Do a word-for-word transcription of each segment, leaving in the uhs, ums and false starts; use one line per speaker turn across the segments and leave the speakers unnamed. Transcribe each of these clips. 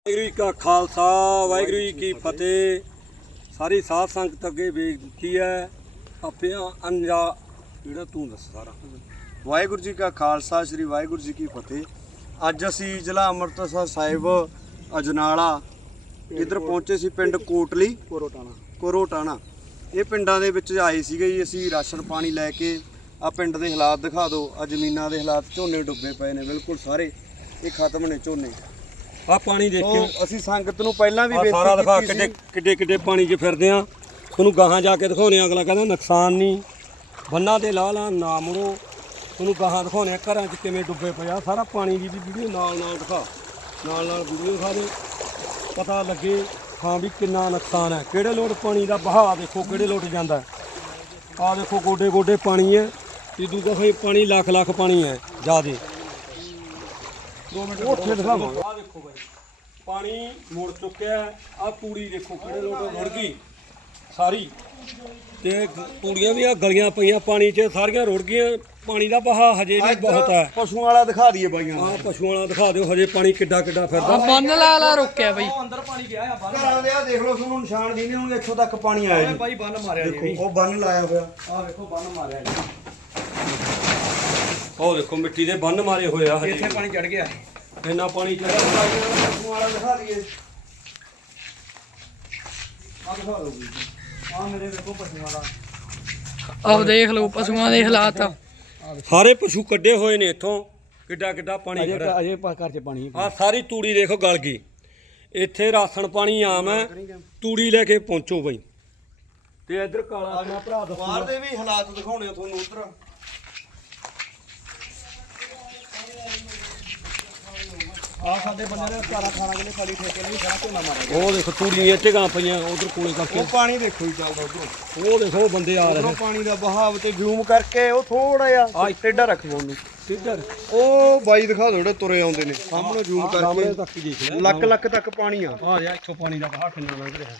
वाहिगुरू जी का खालसा वाहिगुरू जी की फतेह। सारी साध संगत अगे बेनती है अपने अंजा ਜਿਹੜਾ ਤੂੰ ਦੱਸ ਸਾਰਾ।
ਵਾਹਿਗੁਰੂ ਜੀ ਕਾ ਖਾਲਸਾ ਸ੍ਰੀ ਵਾਹਿਗੁਰੂ ਜੀ ਕੀ ਫਤਿਹ। ਅੱਜ ਅਸੀਂ ਜ਼ਿਲ੍ਹਾ ਅੰਮ੍ਰਿਤਸਰ ਸਾਹਿਬ ਅਜਨਾਲਾ ਇੱਧਰ ਪਹੁੰਚੇ ਸੀ ਪਿੰਡ ਕੋਟਲੀ
ਕੋਰੋਟਾਣਾ
ਕੋਰੋਟਾਣਾ। ਇਹ ਪਿੰਡਾਂ ਦੇ ਵਿੱਚ ਆਏ ਸੀਗੇ ਜੀ ਅਸੀਂ ਰਾਸ਼ਨ ਪਾਣੀ ਲੈ ਕੇ। ਆ ਪਿੰਡ ਦੇ ਹਾਲਾਤ ਦਿਖਾ ਦਿਓ। ਆ ਜ਼ਮੀਨਾਂ ਦੇ ਹਾਲਾਤ, ਝੋਨੇ ਡੁੱਬੇ ਪਏ ਨੇ ਬਿਲਕੁਲ ਸਾਰੇ, ਇਹ ਖਤਮ ਨੇ ਝੋਨੇ।
ਆ ਪਾਣੀ ਦੇਖਿਓ,
ਅਸੀਂ ਸੰਗਤ ਨੂੰ ਪਹਿਲਾਂ ਵੀ
ਬੇਨਤੀ ਸਾਰਾ ਦਿਖਾ ਕਿੱਡੇ ਕਿੱਡੇ ਕਿੱਡੇ ਪਾਣੀ 'ਚ ਫਿਰਦੇ ਆ। ਤੁਹਾਨੂੰ ਗਾਹਾਂ ਜਾ ਕੇ ਦਿਖਾਉਣੇ ਆ। ਅਗਲਾ ਕਹਿੰਦਾ ਨੁਕਸਾਨ ਨਹੀਂ, ਬੰਨਾਂ ਦੇ ਲਾ ਲਾ ਨਾ ਮੁੜੋ। ਤੁਹਾਨੂੰ ਗਾਹਾਂ ਦਿਖਾਉਣੇ ਆ ਘਰਾਂ 'ਚ ਕਿਵੇਂ ਡੁੱਬੇ ਪਏ ਆ। ਸਾਰਾ ਪਾਣੀ ਦੀ ਵੀ ਵੀਡੀਓ ਨਾਲ ਨਾਲ ਦਿਖਾ, ਨਾਲ ਨਾਲ ਵੀਡੀਓ ਸਾਰੇ ਪਤਾ ਲੱਗੇ ਹਾਂ ਵੀ ਕਿੰਨਾ ਨੁਕਸਾਨ ਹੈ। ਕਿਹੜੇ ਲੋਟ ਪਾਣੀ ਦਾ ਵਹਾਅ ਦੇਖੋ, ਕਿਹੜੇ ਲੋਟ ਜਾਂਦਾ। ਆਹ ਦੇਖੋ ਗੋਡੇ ਗੋਡੇ ਪਾਣੀ ਹੈ। ਇਦੂ ਕਹੇ ਪਾਣੀ ਲੱਖ ਲੱਖ ਪਾਣੀ ਹੈ ਜ਼ਿਆਦੇ। ਦੋ ਮਿੰਟ ਉੱਥੇ ਦਿਖਾਵਾਂ। ਆਹ ਦੇਖੋ ਬਾਈ ਪਾਣੀ ਮੁੜ ਚੁੱਕਿਆ। ਆਹ ਤੂੜੀ ਦੇਖੋ ਕਿਹੜੇ ਲੋਟ ਰੁੜ ਗਈ ਸਾਰੀ, ਤੇ ਤੂੜੀਆਂ ਵੀ ਆ ਗਲੀਆਂ ਪਈਆਂ ਪਾਣੀ 'ਚ, ਸਾਰੀਆਂ ਰੁੜ ਗਈਆਂ। ਪਾਣੀ ਦਾ ਵਹਾਅ ਹਜੇ ਵੀ ਬਹੁਤ ਹੈ।
ਪਸ਼ੂਆਂ ਵਾਲਾ ਦਿਖਾ ਦਈਏ ਬਾਈਆਂ।
ਆਹ ਪਸ਼ੂਆਂ ਵਾਲਾ ਦਿਖਾ ਦਿਓ, ਹਜੇ ਪਾਣੀ ਕਿੱਡਾ ਕਿੱਡਾ ਫਿਰਦਾ।
ਬੰਨ ਲਾ ਲਾ ਰੁਕਿਆ ਬਈ।
ਅੰਦਰ ਪਾਣੀ ਗਿਆ ਆ ਬੰਨ।
ਘਰਾਂ ਦੇ ਆ ਦੇਖ ਲਓ, ਤੁਹਾਨੂੰ ਨਿਸ਼ਾਨ ਦਿਖਦੇ ਹੋਣਗੇ ਇੱਥੋਂ ਤੱਕ ਪਾਣੀ ਆਇਆ ਜੀ।
ਬਾਈ ਬੰਨ ਮਾਰਿਆ ਜੀ,
ਦੇਖੋ ਉਹ ਬੰਨ ਲਾਇਆ ਹੋਇਆ।
ਆਹ ਵੇਖੋ ਬੰਨ ਮਾਰਿਆ ਜੀ। ਉਹ ਦੇਖੋ ਮਿੱਟੀ ਦੇ ਬੰਨ ਮਾਰੇ ਹੋਏ ਆ। ਹਜੇ
ਇੱਥੇ ਪਾਣੀ ਚੜ ਗਿਆ,
ਇੰਨਾ ਪਾਣੀ ਚੜਿਆ।
ਪਸ਼ੂਆਂ ਵਾਲਾ ਦਿਖਾ ਦਈਏ। ਆ ਦਿਖਾ ਦਿਓ ਜੀ। ਆ ਮੇਰੇ ਵੇਖੋ ਪਸ਼ੂਆਂ ਵਾਲਾ।
ਆਹ ਦੇਖ ਲਓ ਪਸ਼ੂਆਂ ਦੇ ਹਾਲਾਤ।
ਸਾਰੇ ਪਸ਼ੂ ਕੱਢੇ ਹੋਏ ਨੇ ਇੱਥੋਂ। ਕਿੱਡਾ ਕਿੱਡਾ ਪਾਣੀ ਖੜਾ।
ਅਜੇ ਘਰ 'ਚ ਪਾਣੀ।
ਆ ਸਾਰੀ ਤੂੜੀ ਦੇਖੋ ਗਲ ਗਈ। ਇੱਥੇ ਰਾਸ਼ਨ ਪਾਣੀ ਆਮ ਹੈ, ਤੂੜੀ ਲੈ ਕੇ ਪਹੁੰਚੋ ਬਈ। ਤੇ ਇੱਧਰ ਕਾਲਾ ਆਪਣਾ ਭਰਾ ਦੱਸੋ।
ਬਾਹਰ ਦੇ ਵੀ ਹਾਲਾਤ ਦਿਖਾਉਣੇ ਆ ਤੁਹਾਨੂੰ ਉਧਰ।
ਆ ਸਾਡੇ ਬੰਦੇ ਨੇ ਚਾਰਾ ਖਾਣਾ ਕਿਲੇ ਖਾਲੀ ਠੇਕੇ ਨਹੀਂ ਸਾਰਾ ਝੋਨਾ ਮਾਰਿਆ। ਉਹ ਦੇਖੋ ਤੂੜੀਆਂ ਝਗਾਂ ਪਈਆਂ ਉਧਰ ਕੋਲੇ ਕਰਕੇ।
ਉਹ ਪਾਣੀ ਦੇਖੋ ਹੀ ਚੱਲਦਾ ਉਧਰੋਂ।
ਉਹ ਦੇਖੋ ਬੰਦੇ ਆ ਰਹੇ।
ਪਾਣੀ ਦਾ ਬਹਾਵ ਤੇ ਜ਼ੂਮ ਕਰਕੇ ਉਹ ਥੋੜਾ ਜਿਹਾ ਟੇਢਾ ਰੱਖੋ ਉਹਨੂੰ।
ਸਿੱਧਰ
ਉਹ ਬਾਈ ਦਿਖਾ ਦਿਓ ਜਿਹੜੇ ਤੁਰੇ ਆਉਂਦੇ ਨੇ ਸਾਹਮਣੇ ਜ਼ੂਮ
ਸਾਹਮਣੇ
ਕਰਕੇ।
ਤੱਕ ਹੀ ਦੇਖ ਲੈ,
ਲੱਕ ਲੱਕ ਤੱਕ ਪਾਣੀ ਆ।
ਆ ਜਾ ਇੱਥੋਂ ਪਾਣੀ ਦਾ ਵਹਾਅ ਕਿੰਨਾ ਲੰਘ ਰਿਹਾ।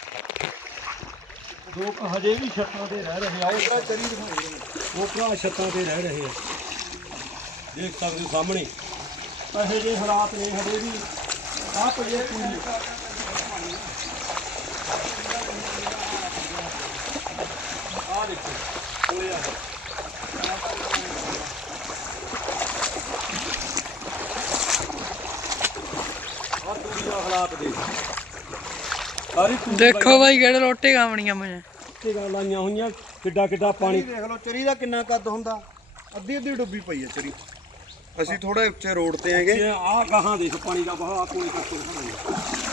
ਲੋਕ ਹਜੇ ਵੀ ਛੱਤਾਂ ਤੇ ਰਹਿ ਰਹੇ ਆ। ਉਹ ਭਰਾ ਚਰੀ ਦਿਖਾਉਂਦੇ ਨੇ, ਉਹ ਭਰਾ ਛੱਤਾਂ ਤੇ ਰਹਿ ਰਹੇ ਆ। ਦੇਖ ਸਕਦੇ ਹੋ ਸਾਹਮਣੇ ਇਹੋ ਜਿਹੇ ਹਾਲਾਤ ਨੇ ਹਜੇ ਵੀ। ਆਹ ਪਈ ਹੈ ਪੂਰੀ। ਆਹ ਦੇਖੋ ਕੋਲੇ ਆ। ਆਹ ਤੂੜੀ ਦਾ ਹਾਲਾਤ ਦੇਖ ਸਾਰੀ ਤੂੜੀ
ਦੇਖੋ ਬਾਈ ਕਿਹੜੇ ਰੋਟੀ ਖਾਵਣੀਆਂ ਮੈਂ
ਤੇ ਗੱਲ ਲਾਈਆਂ ਹੋਈਆਂ। ਕਿੱਡਾ ਕਿੱਡਾ ਪਾਣੀ
ਦੇਖ ਲਓ ਚਰੀ ਦਾ ਕਿੰਨਾ ਕੱਦ ਹੁੰਦਾ। ਅੱਧੀ ਅੱਧੀ ਡੁੱਬੀ ਪਈ ਹੈ ਚਰੀ। ਅਸੀਂ ਥੋੜਾ ਉੱਚੇ ਰੋਡ ਤੇ ਹੈਗੇ।
ਆਹ ਗਾਹਾਂ ਦੇਖ ਪਾਣੀ ਦਾ ਵਹਾਅ ਕੋਲੇ ਕਰਕੇ ਦਿਖਾਉਂਦੇ।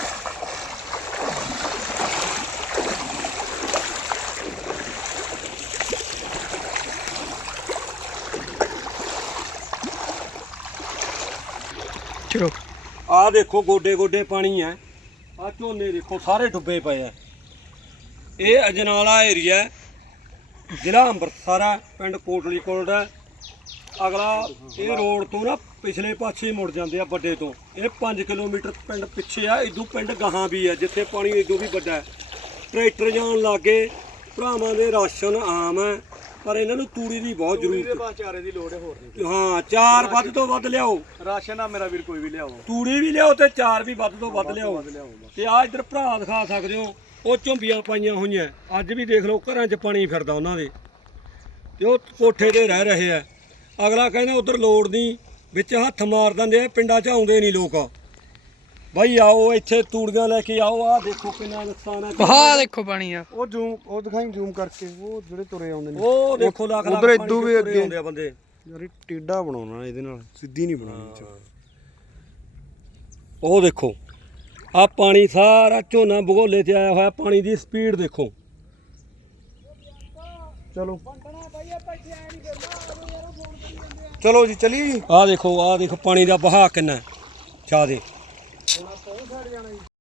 ਚਲੋ
ਆਹ ਦੇਖੋ ਗੋਡੇ ਗੋਡੇ ਪਾਣੀ ਹੈ। ਆਹ ਝੋਨੇ ਦੇਖੋ ਸਾਰੇ ਡੁੱਬੇ ਪਏ ਆ। ਇਹ ਅਜਨਾਲਾ ਏਰੀਆ ਜ਼ਿਲ੍ਹਾ ਅੰਮ੍ਰਿਤਸਰ ਹੈ, ਪਿੰਡ ਕੋਟਲੀ ਕੋਲ ਹੈ। ਅਗਲਾ ਇਹ ਰੋਡ ਤੋਂ ਨਾ ਪਿਛਲੇ ਪਾਸੇ ਮੁੜ ਜਾਂਦੇ ਆ ਵੱਡੇ ਤੋਂ। ਇਹ ਪੰਜ ਕਿਲੋਮੀਟਰ ਪਿੰਡ ਪਿੱਛੇ ਆ। ਇਦੋਂ ਪਿੰਡ ਗਾਹਾਂ ਵੀ ਹੈ ਜਿੱਥੇ ਪਾਣੀ ਇਦੋਂ ਵੀ ਵੱਡਾ ਹੈ। ਟਰੈਕਟਰ ਜਾਣ ਲੱਗੇ। ਭਰਾਵਾਂ ਦੇ ਰਾਸ਼ਨ ਆਮ ਹੈ, ਪਰ ਇਹਨਾਂ ਨੂੰ ਤੂੜੀ ਦੀ ਬਹੁਤ ਜ਼ਰੂਰਤ ਹੈ।
ਚਾਰੇ ਦੀ ਲੋੜ ਹੈ ਹੋਰ ਨਹੀਂ।
ਹਾਂ ਚਾਰ ਵੱਧ ਤੋਂ ਵੱਧ ਲਿਆਓ।
ਰਾਸ਼ਨ ਆ ਮੇਰਾ ਵੀਰ ਕੋਈ ਵੀ ਲਿਆਓ।
ਤੂੜੀ ਵੀ ਲਿਆਓ ਤੇ ਚਾਰ ਵੀ ਵੱਧ ਤੋਂ ਵੱਧ ਲਿਆਓ। ਤੇ ਆ ਇੱਧਰ ਭਰਾ ਦਿਖਾ ਸਕਦੇ ਹੋ, ਉਹ ਝੁੰਬੀਆਂ ਪਾਈਆਂ ਹੋਈਆਂ। ਅੱਜ ਵੀ ਦੇਖ ਲਓ ਘਰਾਂ 'ਚ ਪਾਣੀ ਫਿਰਦਾ ਉਹਨਾਂ ਦੇ, ਤੇ ਉਹ ਕੋਠੇ ਤੇ ਰਹਿ ਰਹੇ ਆ। ਅਗਲਾ ਕਹਿੰਦਾ ਉਧਰ ਲੋੜ ਨਹੀਂ, ਵਿੱਚ ਹੱਥ ਮਾਰ ਦਿੰਦੇ ਆ। ਪਿੰਡਾਂ 'ਚ ਆਉਂਦੇ ਨਹੀਂ ਲੋਕ। ਬਾਈ ਆਓ ਇੱਥੇ ਤੂੜੀਆਂ ਲੈ ਕੇ ਆਓ। ਆਹ ਦੇਖੋ ਕਿੰਨਾ ਨੁਕਸਾਨ ਹੈ।
ਆਹ ਦੇਖੋ ਪਾਣੀ ਆ।
ਉਹ ਜ਼ੂਮ ਉਹ ਦਿਖਾਈ ਜ਼ੂਮ ਕਰਕੇ। ਉਹ ਜਿਹੜੇ ਤੁਰੇ ਆਉਂਦੇ ਨੇ
ਉਹ ਦੇਖੋ ਲੱਖ ਲੱਖ
ਉਧਰ ਇਦੋਂ ਵੀ ਅੱਗੇ
ਆਉਂਦੇ ਆ ਬੰਦੇ।
ਯਾਰ ਟੇਢਾ ਬਣਾਉਣਾ ਇਹਦੇ ਨਾਲ, ਸਿੱਧੀ ਨਹੀਂ ਬਣਾਉਣੀ।
ਉਹ ਦੇਖੋ ਆ ਪਾਣੀ ਸਾਰਾ ਝੋਨਾ ਭਗੋਲੇ 'ਚ ਆਇਆ ਹੋਇਆ। ਪਾਣੀ ਦੀ ਸਪੀਡ ਦੇਖੋ।
ਚਲੋ ਚਲੋ ਜੀ ਚਲੀਏ ਜੀ।
ਆਹ ਦੇਖੋ ਆਹ ਦੇਖੋ ਪਾਣੀ ਦਾ ਵਹਾਅ ਕਿੰਨਾ ਜ਼ਿਆਦੇ।